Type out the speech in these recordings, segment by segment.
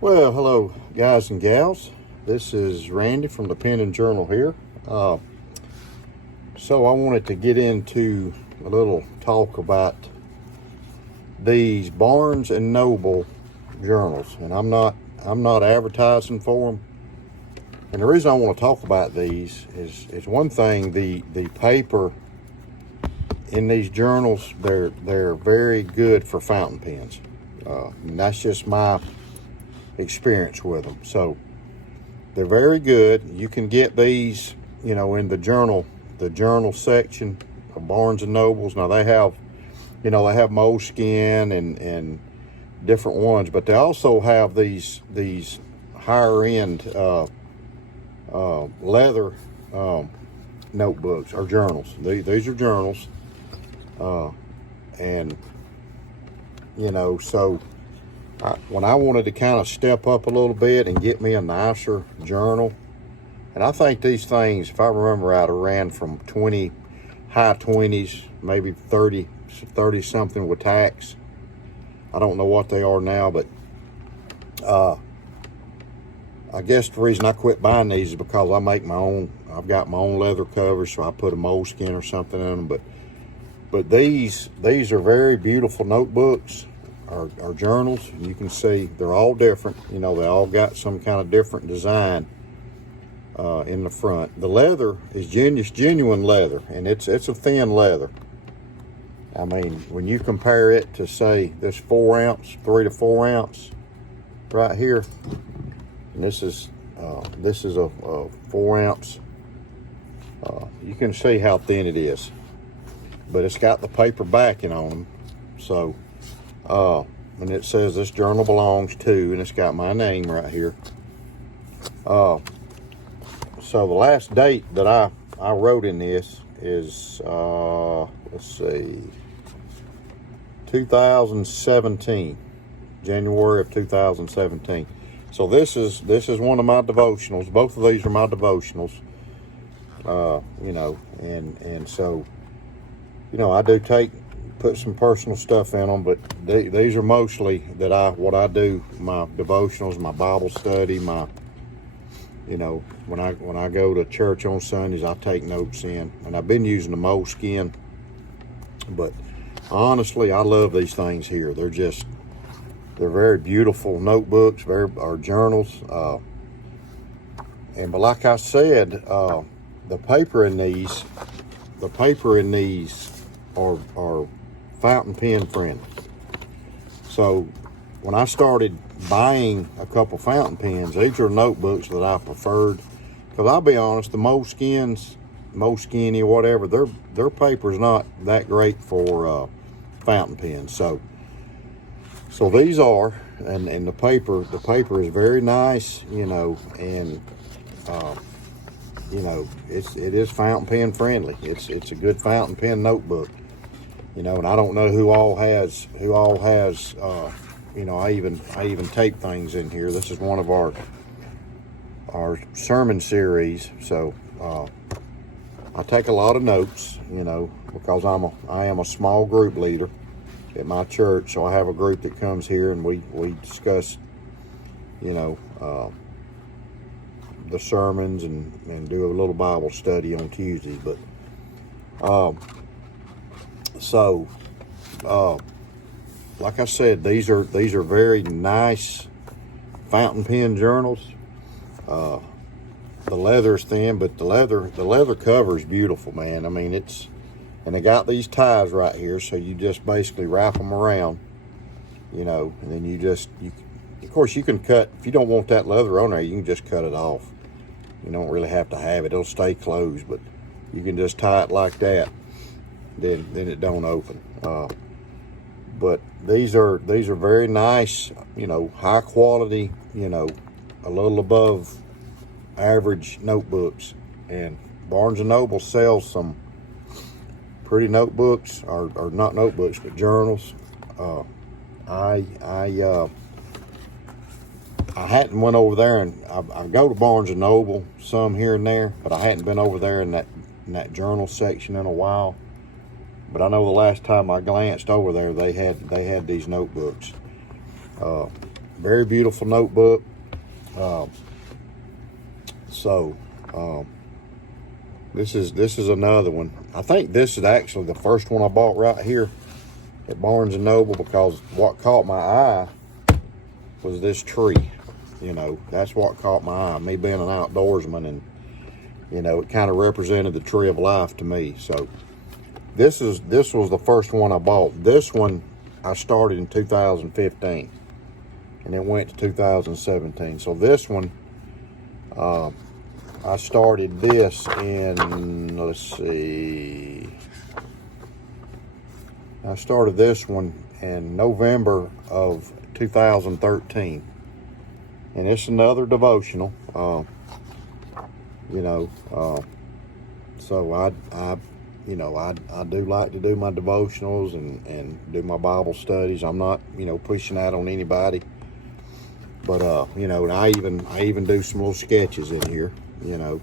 Well, hello, guys and gals. This is Randy from the Pen and Journal here. So I wanted to get into a little talk about these Barnes and Noble journals, and I'm not advertising for them. And the reason I want to talk about these is one thing: the paper in these journals, they're very good for fountain pens. And that's just my experience with them. So they're very good. You can get these, in the journal section of Barnes and Nobles. Now they have Moleskine and different ones, but they also have these higher end leather notebooks or journals. These are journals, and so when I wanted to kind of step up a little bit and get me a nicer journal, and I think these things, if I remember right, ran from high 20s, maybe 30 something with tax. I don't know what they are now, but I guess the reason I quit buying these is because I make my own. I've got my own leather covers, so I put a moleskin or something in them. But these are very beautiful notebooks. Our journals. You can see they're all different. They all got some kind of different design in the front. The leather is genuine leather, and it's a thin leather. I mean, when you compare it to, say, this 4 ounce, 3 to 4 ounce right here, and this is a 4 ounce. You can see how thin it is, but it's got the paper backing on them, so. And it says this journal belongs to, and it's got my name right here. So the last date that I wrote in this is, let's see, 2017, January of 2017. So this is one of my devotionals. Both of these are my devotionals. And so, I do put some personal stuff in them, but these are mostly what I do, my devotionals, my Bible study, when I go to church on Sundays, I take notes in, and I've been using the Moleskine, but honestly, I love these things here. They're very beautiful notebooks, or journals, but like I said, the paper in these are fountain pen friendly. So when I started buying a couple fountain pens, these are notebooks that I preferred, because I'll be honest, the Moleskine or whatever, their paper's not that great for fountain pens. So these are, and the paper is very nice, and it is fountain pen friendly. It's a good fountain pen notebook. And I don't know who all has, I even tape things in here. This is one of our sermon series. So, I take a lot of notes, because I am a small group leader at my church. So I have a group that comes here and we discuss, the sermons and do a little Bible study on Tuesdays. But, so, like I said, these are very nice fountain pen journals. The leather is thin, but the leather cover is beautiful, man. I mean, and they got these ties right here, so you just basically wrap them around, and then of course you can cut, if you don't want that leather on there, you can just cut it off. You don't really have to have it. It'll stay closed, but you can just tie it like that. Then it don't open. But these are very nice, high quality, a little above average notebooks. And Barnes and Noble sells some pretty notebooks, or not notebooks, but journals. I hadn't went over there, and I go to Barnes and Noble some here and there, but I hadn't been over there in that journal section in a while. But I know the last time I glanced over there, they had these notebooks. very beautiful notebook. This is another one. I think this is actually the first one I bought right here at Barnes and Noble, because what caught my eye was this tree. You know, that's what caught my eye. Me being an outdoorsman, and you know, it kind of represented the tree of life to me. So this was the first one I bought. This one I started in 2015, and it went to 2017. So this one, I started this in, let's see, I started this one in November of 2013. And it's another devotional, you know, so I do like to do my devotionals and do my Bible studies. I'm not, you know, pushing that on anybody, but, you know, and I even do some little sketches in here, you know,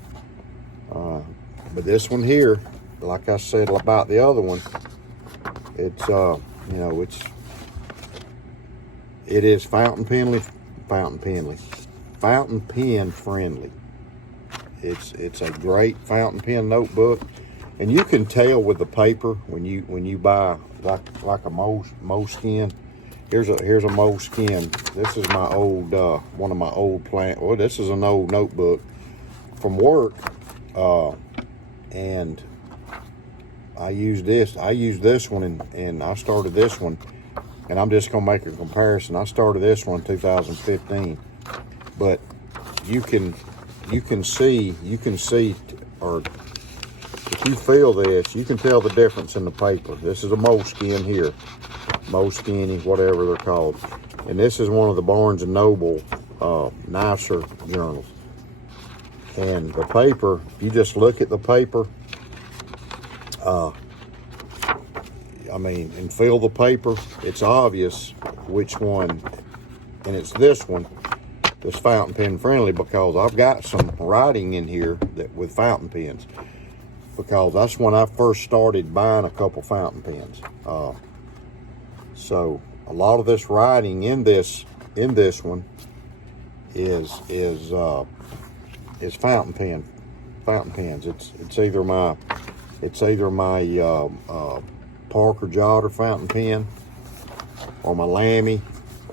but this one here, like I said about the other one, it's, you know, it is fountain pen friendly. It's a great fountain pen notebook, and you can tell with the paper when you buy like a Moleskine. Here's a Moleskine. This is my old one of my old well, this is an old notebook from work, and I use this one, and I started this one, and I'm just gonna make a comparison. I started this one in 2015, but you can see, or if you feel this, you can tell the difference in the paper. This is a Moleskine here, Moleskine, whatever they're called, and this is one of the Barnes and Noble nicer journals. And the paper, if you just look at the paper, I mean, and feel the paper, it's obvious which one, and it's this one that's fountain pen friendly, because I've got some writing in here that with fountain pens, because that's when I first started buying a couple fountain pens. So a lot of this writing in this one is fountain pens. It's either my Parker Jotter fountain pen, or my Lamy,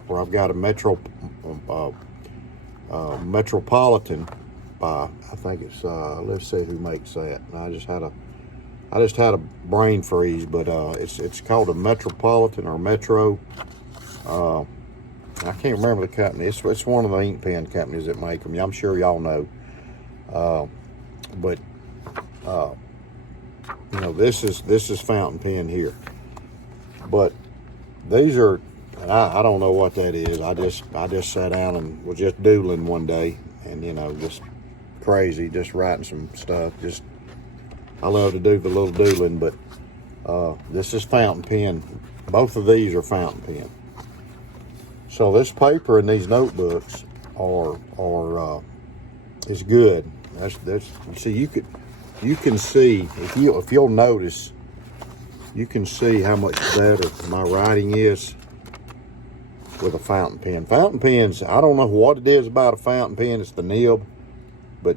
where I've got a Metropolitan by, I think it's let's see who makes that. And I just had a brain freeze, but it's called a Metropolitan or Metro. I can't remember the company. It's one of the ink pen companies that make them. I'm sure y'all know. But you know, this is fountain pen here. But these are, and I don't know what that is. I just sat down and was just doodling one day, and you know, just crazy, just writing some stuff. Just, I love to do the little doodling, but this is fountain pen. Both of these are fountain pen. So this paper in these notebooks is good. That's see, you can see, if you'll notice, you can see how much better my writing is with a fountain pen. Fountain pens, I don't know what it is about a fountain pen. It's the nib, but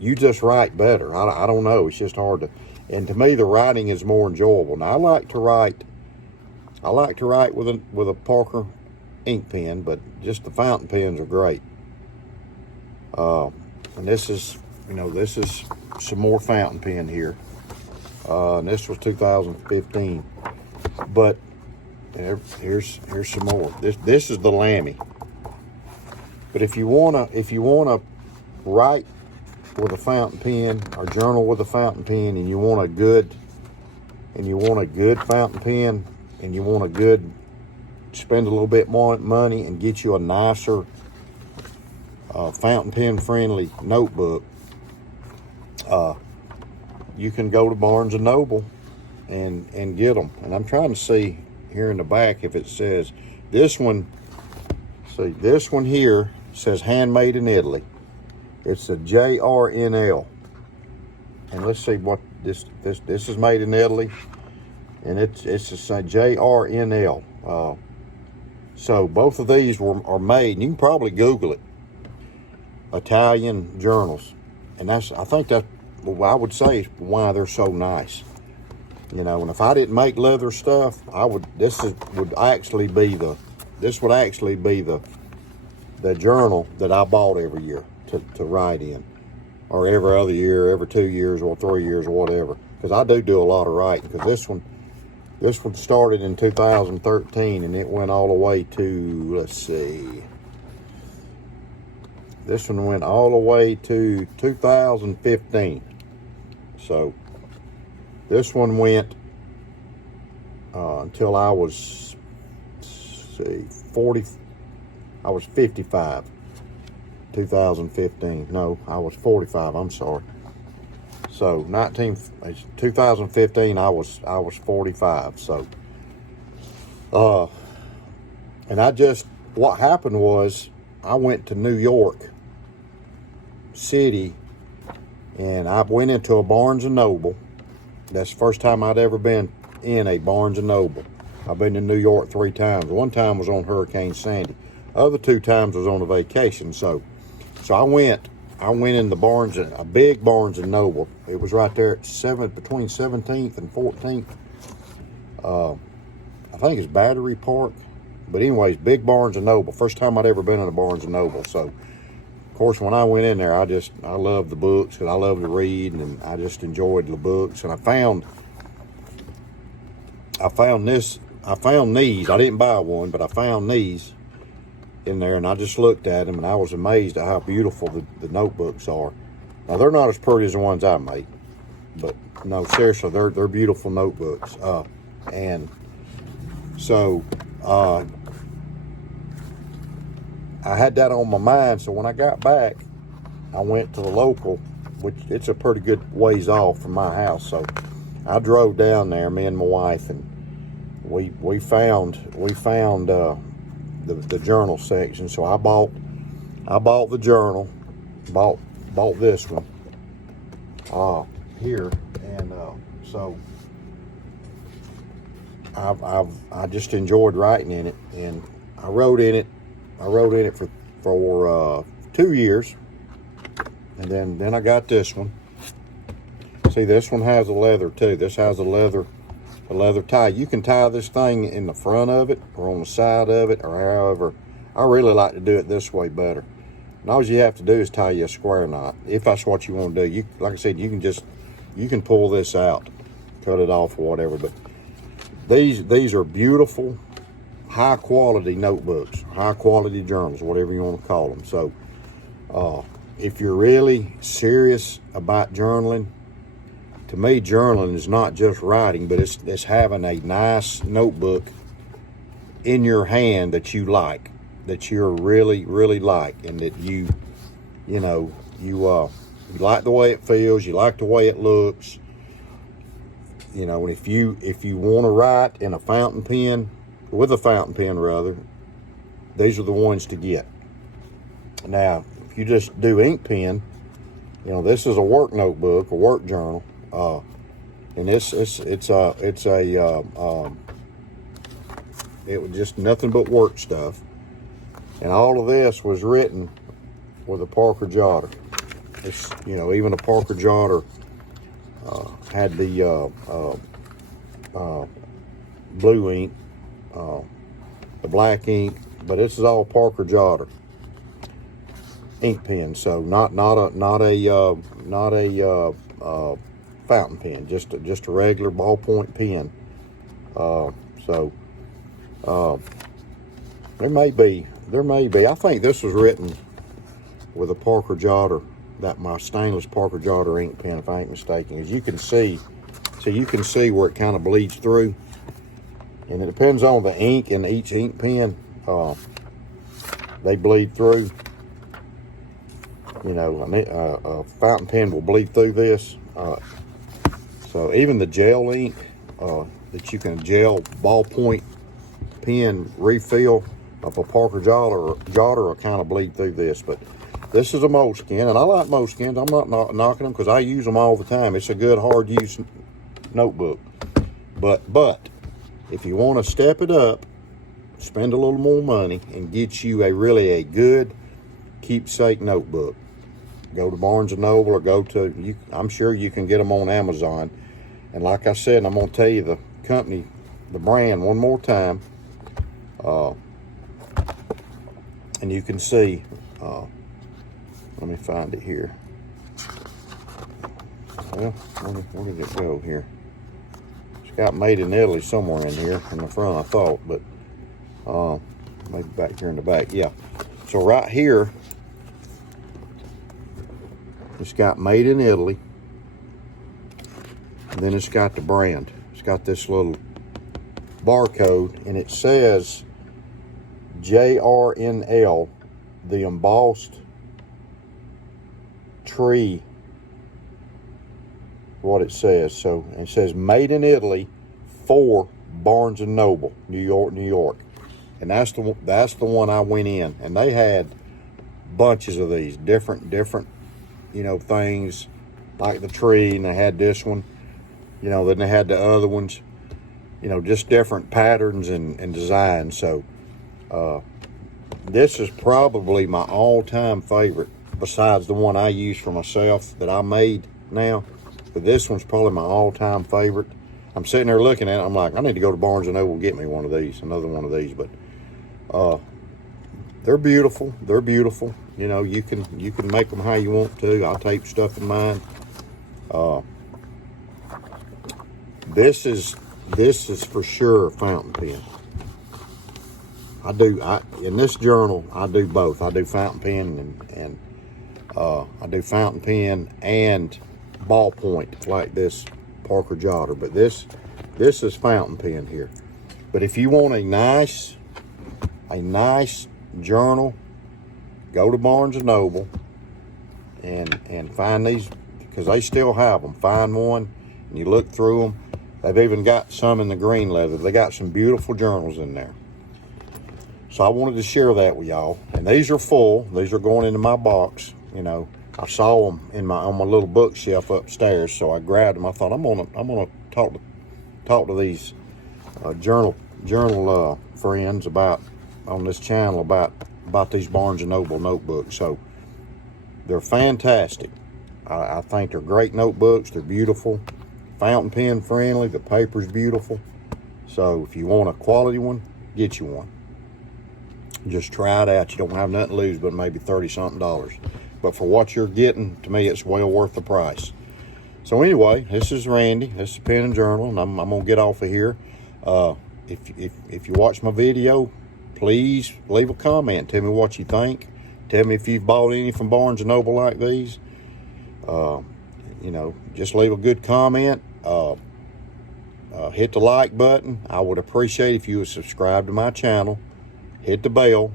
you just write better. I don't know. It's just hard to, and to me, the writing is more enjoyable. Now, I like to write with a Parker ink pen, but just the fountain pens are great. And this is, you know, this is some more fountain pen here. And this was 2015. But here's some more. This is the Lamy. But if you wanna write with a fountain pen or journal with a fountain pen, and you want a good fountain pen, and you want a good, spend a little bit more money and get you a nicer fountain pen friendly notebook, you can go to Barnes and Noble and get them. And I'm trying to see here in the back if it says this one. See, this one here says handmade in Italy. It's a JRNL, and let's see what this is made in Issly, and it's a JRNL. So both of these are made, and you can probably Google it, Italian journals. And I think that's, I would say, why they're so nice. You know, and if I didn't make leather stuff, this would actually be the journal that I bought every year to write in, or every other year, every 2 years, or 3 years, or whatever. Because I do a lot of writing. Because this one started in 2013, and it went all the way to, let's see, this one went all the way to 2015. So this one went until I was, let's see, 55. 2015. No, I was 45. I'm sorry. So 2015, I was 45. So, and what happened was I went to New York City, and I went into a Barnes and Noble. That's the first time I'd ever been in a Barnes and Noble. I've been to New York 3 times. One time was on Hurricane Sandy. Other 2 times was on a vacation. So I went in the Barnes, a big Barnes and Noble. It was right there at between 17th and 14th. I think it's Battery Park. But anyways, big Barnes and Noble. First time I'd ever been in a Barnes and Noble. So, of course, when I went in there, I loved the books, and I love to read, and I just enjoyed the books. And I found these. I didn't buy one, but I found these in there, and I just looked at them, and I was amazed at how beautiful the notebooks are. Now, they're not as pretty as the ones I make, but no, seriously, they're beautiful notebooks. And so I had that on my mind. So when I got back, I went to the local, which it's a pretty good ways off from my house. So I drove down there, me and my wife, and we found the journal section. So I bought the journal, bought this one here, and so I just enjoyed writing in it, and I wrote in it for 2 years, and then I got this one. See, this one has a leather too. This has a leather tie. You can tie this thing in the front of it or on the side of it, or however. I really like to do it this way better. And all you have to do is tie you a square knot, if that's what you want to do. Like I said, you can pull this out, cut it off or whatever. But these are beautiful, high quality notebooks, high quality journals, whatever you want to call them. So if you're really serious about journaling, to me, journaling is not just writing, but it's having a nice notebook in your hand that you like, that you're really, really like, and that you like the way it feels, you like the way it looks. You know, and if you want to write in a fountain pen, with a fountain pen rather, these are the ones to get. Now, if you just do ink pen, this is a work notebook, a work journal. And it was just nothing but work stuff, and all of this was written with a Parker Jotter. It's, even a Parker Jotter had the blue ink, the black ink, but this is all Parker Jotter ink pen. So not a fountain pen, just a regular ballpoint pen. There may be. I think this was written with a Parker Jotter, my stainless Parker Jotter ink pen, if I ain't mistaken. As you can see, you can see where it kind of bleeds through, and it depends on the ink in each ink pen. They bleed through. A fountain pen will bleed through this. So even the gel ink that you can gel ballpoint pen refill of a Parker Jotter will kind of bleed through this. But this is a Moleskine, and I like Moleskines. I'm not knocking them because I use them all the time. It's a good hard use notebook. But if you want to step it up spend a little more money and get you a good keepsake notebook. Go to Barnes & Noble or go to, I'm sure you can get them on Amazon. And like I said, I'm going to tell you the company, the brand one more time. And you can see, let me find it here. Well, where did it go here? It's got made in Italy somewhere in here in the front, I thought, but maybe back here in the back. Yeah. So right here, it's got made in Italy. And then it's got the brand. It's got this little barcode, and it says JRNL, the embossed tree, what it says. So it says made in Italy for Barnes & Noble, New York, New York. And that's the one I went in, and they had bunches of these different things like the tree, and they had this one, then they had the other ones, just different patterns and designs. So this is probably my all-time favorite, besides the one I use for myself that I made now. But this one's probably my all-time favorite. I'm sitting there looking at it, I'm like, I need to go to Barnes & Noble and get me one of these, another one of these. But they're beautiful. They're beautiful. You can make them how you want to. I'll tape stuff in mine. This is for sure a fountain pen. In this journal, I do both. I do fountain pen and I do fountain pen and ballpoint like this Parker Jotter. But this is fountain pen here. But if you want a nice journal, go to Barnes & Noble and find these, because they still have them. Find one and you look through them. They've even got some in the green leather. They got some beautiful journals in there. So I wanted to share that with y'all. And these are full. These are going into my box. I saw them on my little bookshelf upstairs, so I grabbed them. I thought I'm gonna talk to these journal friends on this channel about these Barnes & Noble notebooks. So they're fantastic. I think they're great notebooks. They're beautiful, fountain pen friendly. The paper's beautiful. So if you want a quality one, get you one. Just try it out. You don't have nothing to lose but maybe $30-something. But for what you're getting, to me, it's well worth the price. So anyway, this is Randy. This is Pen and Journal, and I'm gonna get off of here. If you watch my video, please leave a comment. Tell me what you think. Tell me if you've bought any from Barnes & Noble like these. Just leave a good comment. Hit the like button. I would appreciate if you would subscribe to my channel. Hit the bell.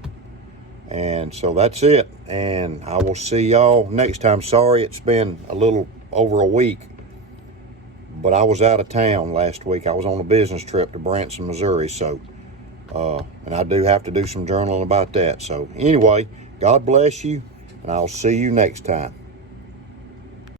And so that's it. And I will see y'all next time. Sorry it's been a little over a week, but I was out of town last week. I was on a business trip to Branson, Missouri. So, and I do have to do some journaling about that. So anyway, God bless you, and I'll see you next time.